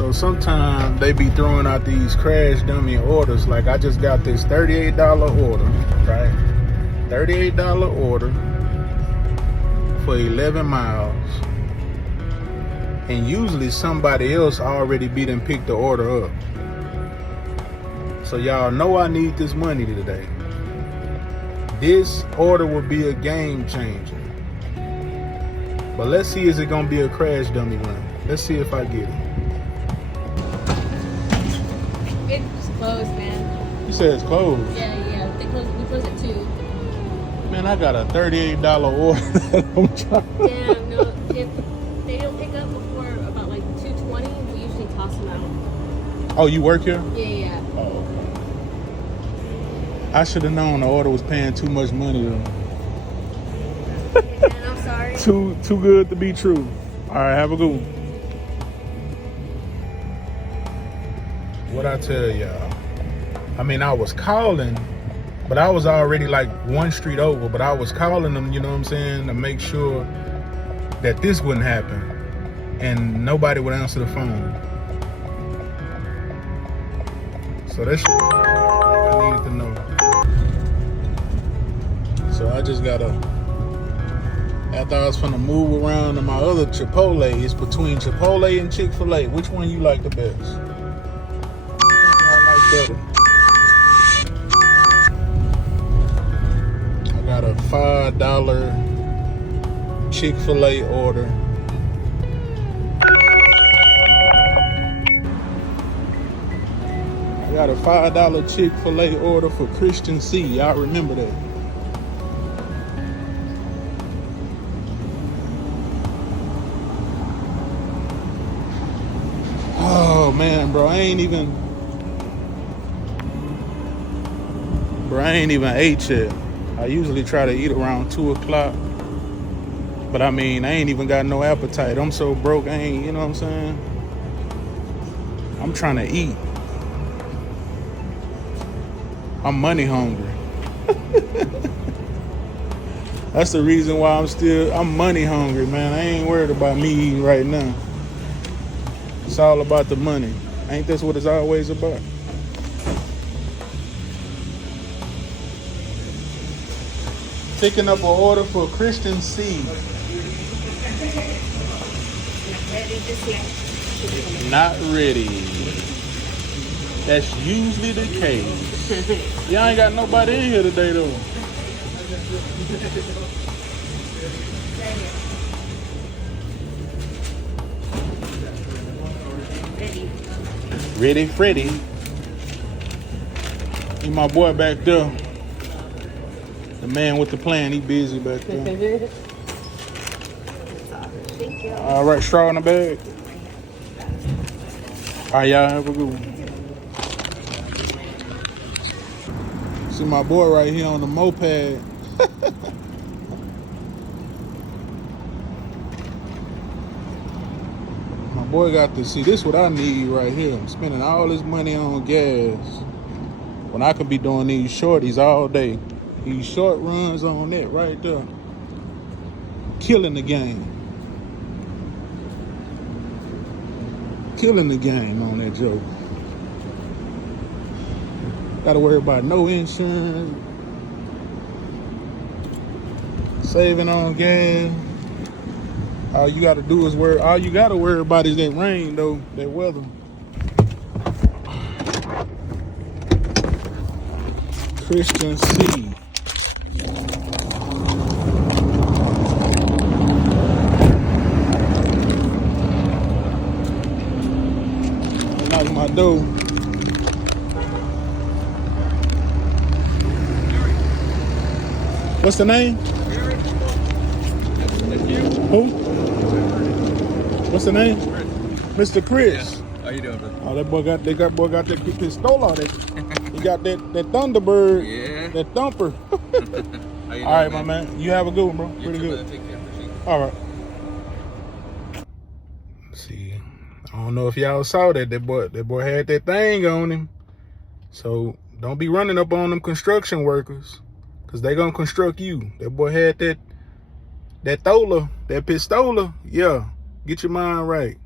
So sometimes they be throwing out these crash dummy orders. Like I just got this $38 order, right? $38 order for 11 miles. And usually somebody else already beat and picked the order up. So y'all know I need this money today. This order will be a game changer. But let's see, is it gonna be a crash dummy run? Let's see if I get it. It's closed, man. You said it's closed. Yeah. We close at 2. Man, I got a $38 order that I'm trying. Damn, no. If they don't pick up before about like 2:20, we usually toss them out. Oh, you work here? Yeah. Oh. I should have known the order was paying too much money though. Man, I'm sorry. Too good to be true. All right, have a good one. What I tell y'all? I mean, I was calling, but I was already like one street over, but I was calling them, you know what I'm saying, to make sure that this wouldn't happen. And nobody would answer the phone. So that's shit I needed to know. So I just gotta, after I was finna move around to my other Chipotle, it's between Chipotle and Chick-fil-A. Which one you like the best? Which one I like better? I got a $5 Chick-fil-A order. I got a $5 Chick-fil-A order for Christian C. Y'all remember that? Oh man, bro, I ain't even ate yet. I usually try to eat around 2 o'clock. But I mean, I ain't even got no appetite. I'm so broke, I ain't, you know what I'm saying? I'm trying to eat. I'm money hungry. That's the reason why I'm money hungry, man. I ain't worried about me eating right now. It's all about the money. Ain't this what it's always about? Picking up an order for Christian C. Not ready. That's usually the case. Y'all ain't got nobody in here today though. Ready, Freddy. And my boy back there. The man with the plan, he busy back there. Thank you. All right, straw in the bag. All right, y'all have a good one. See my boy right here on the moped. My boy got to see this. What I need right here. I'm spending all this money on gas when I could be doing these shorties all day. These short runs on that right there. Killing the game. Killing the game on that joke. Gotta worry about no insurance. Saving on gas. All you gotta do is all you gotta worry about is that rain though, that weather. Christian C. Knock my door. What's the name? Who? What's the name? Mr. Chris. Yeah. How you doing, brother? Oh, that boy got that pistol on it. He got that Thunderbird. Yeah. That thumper. How you doing, All right, my man. You have a good one, bro. You Pretty too, good. brother. Take care. Appreciate it. All right. See, I don't know if y'all saw that. That boy had that thing on him. So don't be running up on them construction workers, cause they gonna construct you. That boy had that pistola. Yeah, get your mind right.